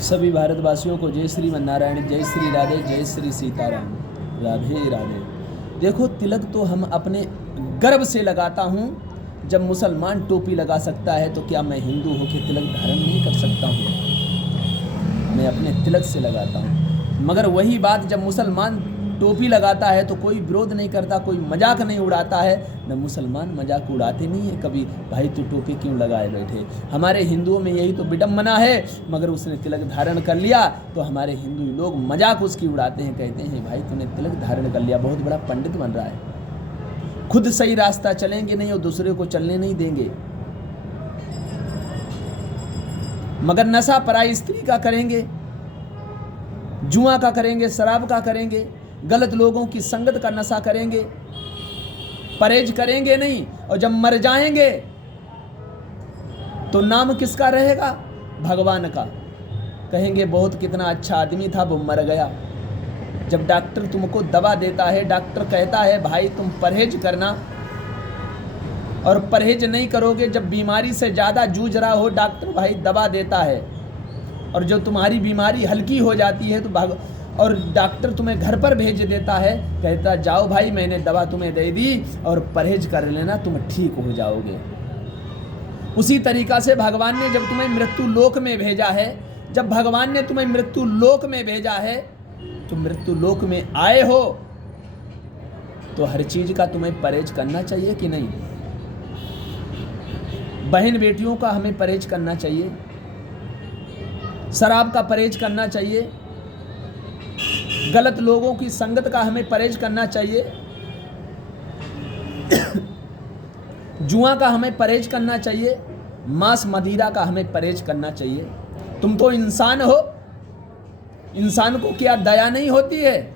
सभी भारतवासियों को जय श्री नारायण, जय श्री राधे, जय श्री सीताराम, राधे राधे। देखो, तिलक तो हम अपने गर्व से लगाता हूँ। जब मुसलमान टोपी लगा सकता है तो क्या मैं हिंदू होकर तिलक धारण नहीं कर सकता हूँ? मैं अपने तिलक से लगाता हूँ। मगर वही बात, जब मुसलमान टोपी लगाता है तो कोई विरोध नहीं करता, कोई मजाक नहीं उड़ाता है। न मुसलमान मजाक उड़ाते नहीं है कभी, भाई तू टोपी क्यों लगाए बैठे। हमारे हिंदुओं में यही तो विडम्बना है। मगर उसने तिलक धारण कर लिया तो हमारे हिंदू लोग मजाक उसकी उड़ाते हैं, कहते हैं भाई तूने तिलक धारण कर लिया, बहुत बड़ा पंडित बन रहा है। खुद सही रास्ता चलेंगे नहीं और दूसरे को चलने नहीं देंगे। मगर नशा पराई स्त्री का करेंगे, जुआ का करेंगे, शराब का करेंगे, गलत लोगों की संगत का नशा करेंगे, परहेज करेंगे नहीं। और जब मर जाएंगे तो नाम किसका रहेगा? भगवान का। कहेंगे बहुत कितना अच्छा आदमी था, वो मर गया। जब डॉक्टर तुमको दवा देता है, डॉक्टर कहता है भाई तुम परहेज करना, और परहेज नहीं करोगे, जब बीमारी से ज़्यादा जूझ रहा हो, डॉक्टर भाई दवा देता है, और जो तुम्हारी बीमारी हल्की हो जाती है तो और डॉक्टर तुम्हें घर पर भेज देता है, कहता जाओ भाई मैंने दवा तुम्हें दे दी और परहेज कर लेना, तुम ठीक हो जाओगे। उसी तरीक़ा से भगवान ने जब तुम्हें मृत्यु लोक में भेजा है, जब भगवान ने तुम्हें मृत्यु लोक में भेजा है, तो मृत्यु लोक में आए हो तो हर चीज़ का तुम्हें परहेज करना चाहिए कि नहीं? बहन बेटियों का हमें परहेज करना चाहिए, शराब का परहेज करना चाहिए, गलत लोगों की संगत का हमें परहेज करना चाहिए, जुआ का हमें परहेज करना चाहिए, मांस मदिरा का हमें परहेज करना चाहिए। तुम तो इंसान हो, इंसान को क्या दया नहीं होती है?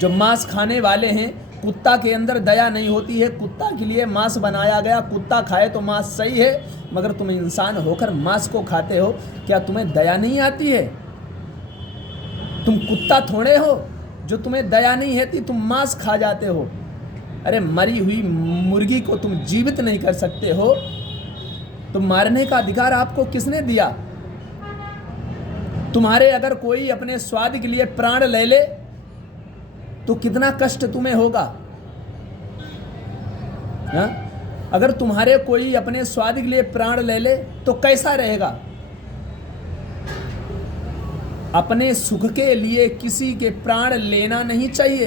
जो मांस खाने वाले हैं, कुत्ता के अंदर दया नहीं होती है। कुत्ता के लिए मांस बनाया गया, कुत्ता खाए तो मांस सही है, मगर तुम इंसान होकर मांस को खाते हो, क्या तुम्हें दया नहीं आती है? तुम कुत्ता थोड़े हो जो तुम्हें दया नहीं आती, तुम मांस खा जाते हो। अरे मरी हुई मुर्गी को तुम जीवित नहीं कर सकते हो, तो मारने का अधिकार आपको किसने दिया? तुम्हारे अगर कोई अपने स्वाद के लिए प्राण ले ले तो कितना कष्ट तुम्हें होगा? हा? अगर तुम्हारे कोई अपने स्वाद के लिए प्राण ले ले तो कैसा रहेगा? अपने सुख के लिए किसी के प्राण लेना नहीं चाहिए।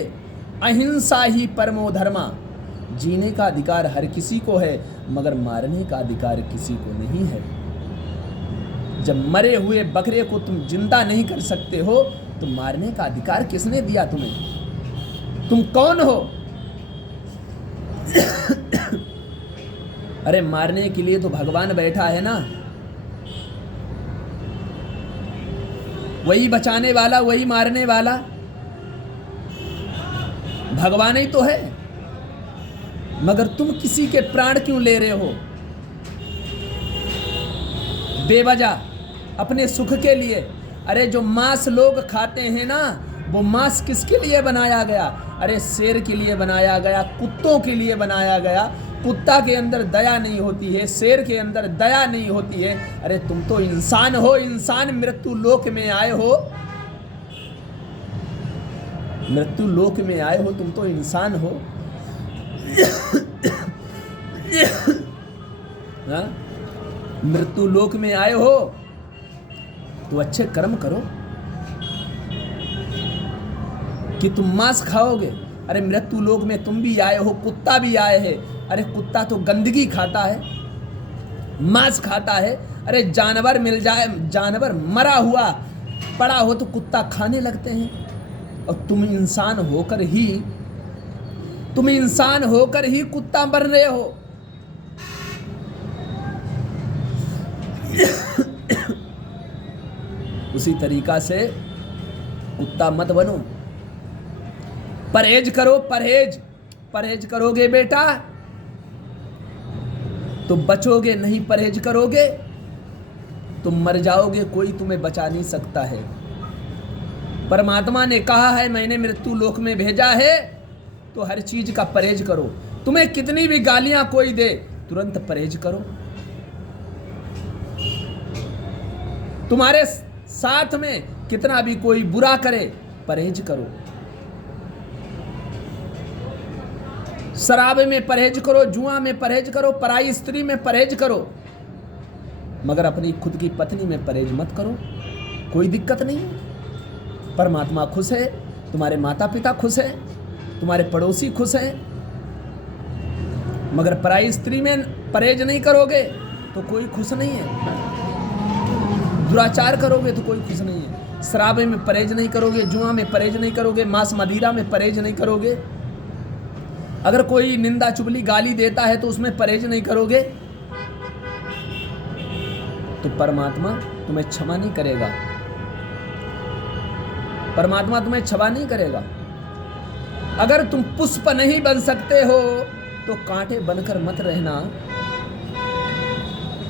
अहिंसा ही परमो धर्मा। जीने का अधिकार हर किसी को है, मगर मारने का अधिकार किसी को नहीं है। जब मरे हुए बकरे को तुम जिंदा नहीं कर सकते हो तो मारने का अधिकार किसने दिया तुम्हें? तुम कौन हो? अरे मारने के लिए तो भगवान बैठा है ना, वही बचाने वाला, वही मारने वाला भगवान ही तो है। मगर तुम किसी के प्राण क्यों ले रहे हो बेवजह, अपने सुख के लिए? अरे जो मांस लोग खाते हैं ना, वो मांस किसके लिए बनाया गया? अरे शेर के लिए बनाया गया, कुत्तों के लिए बनाया गया। कुत्ता के अंदर दया नहीं होती है, शेर के अंदर दया नहीं होती है। अरे तुम तो इंसान हो, इंसान मृत्यु लोक में आए हो, मृत्यु लोक में आए हो, तुम तो इंसान हो। हाँ? मृत्यु लोक में आए हो तो अच्छे कर्म करो कि तुम मांस खाओगे। अरे मृत्यु लोक में तुम भी आए हो, कुत्ता भी आए है। अरे कुत्ता तो गंदगी खाता है, मांस खाता है। अरे जानवर मिल जाए, जानवर मरा हुआ पड़ा हो तो कुत्ता खाने लगते हैं, और तुम इंसान होकर ही कुत्ता बन रहे हो। उसी तरीका से कुत्ता मत बनो, परहेज करो। परहेज करोगे बेटा तो बचोगे, नहीं परहेज करोगे तो मर जाओगे, कोई तुम्हें बचा नहीं सकता है। परमात्मा ने कहा है मैंने मृत्यु लोक में भेजा है तो हर चीज का परहेज करो। तुम्हें कितनी भी गालियां कोई दे, तुरंत परहेज करो। साथ में कितना भी कोई बुरा करे, परहेज करो। शराब में परहेज करो, जुआ में परहेज करो, पराई स्त्री में परहेज करो, मगर अपनी खुद की पत्नी में परहेज मत करो। कोई दिक्कत नहीं, परमात्मा खुश है, तुम्हारे माता पिता खुश है, तुम्हारे पड़ोसी खुश हैं। मगर पराई स्त्री में परहेज नहीं करोगे तो कोई खुश नहीं है, दुराचार करोगे तो कोई खुश नहीं है। शराब में परहेज नहीं करोगे, जुआ में परहेज नहीं करोगे, मांस मदिरा में परहेज नहीं करोगे, अगर कोई निंदा चुगली गाली देता है तो उसमें परहेज नहीं करोगे, तो परमात्मा तुम्हें क्षमा नहीं करेगा। परमात्मा तुम्हें क्षमा नहीं करेगा। अगर तुम पुष्प नहीं बन सकते हो तो कांटे बनकर मत रहना।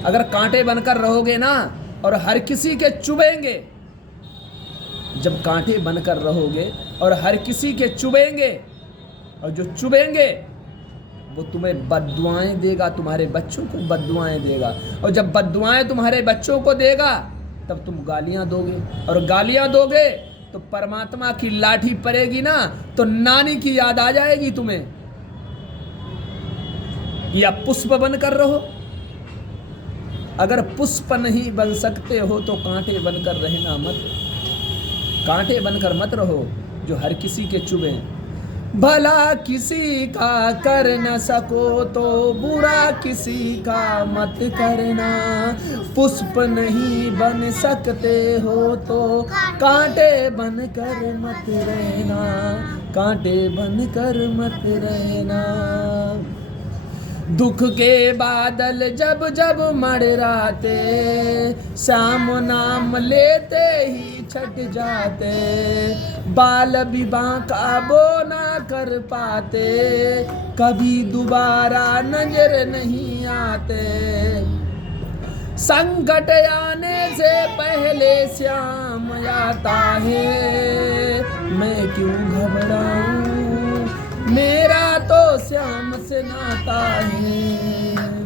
अगर कांटे बनकर रहोगे ना और हर किसी के चुभेंगे, जब कांटे बनकर रहोगे और हर किसी के चुभेंगे, और जो चुभेंगे वो तुम्हें बद्दुआएं देगा, तुम्हारे बच्चों को बद्दुआएं देगा, और जब बद्दुआएं तुम्हारे बच्चों को देगा तब तुम गालियां दोगे, और गालियां दोगे तो परमात्मा की लाठी पड़ेगी ना तो नानी की याद आ जाएगी तुम्हें। या पुष्प बनकर रहो। अगर पुष्प नहीं बन सकते हो तो कांटे बनकर रहना मत, कांटे बनकर मत रहो जो हर किसी के चुभे। भला किसी का कर न सको तो बुरा किसी का मत करना। पुष्प नहीं बन सकते हो तो कांटे बनकर मत रहना, कांटे बनकर मत रहना। दुख के बादल जब जब मड़राते, श्याम नाम लेते ही छट जाते। बाल विवाह का वो ना कर पाते, कभी दोबारा नजर नहीं आते। संकट आने से पहले श्याम आता है, मैं क्यों घबराऊं, मेरा तो श्याम से नाता है।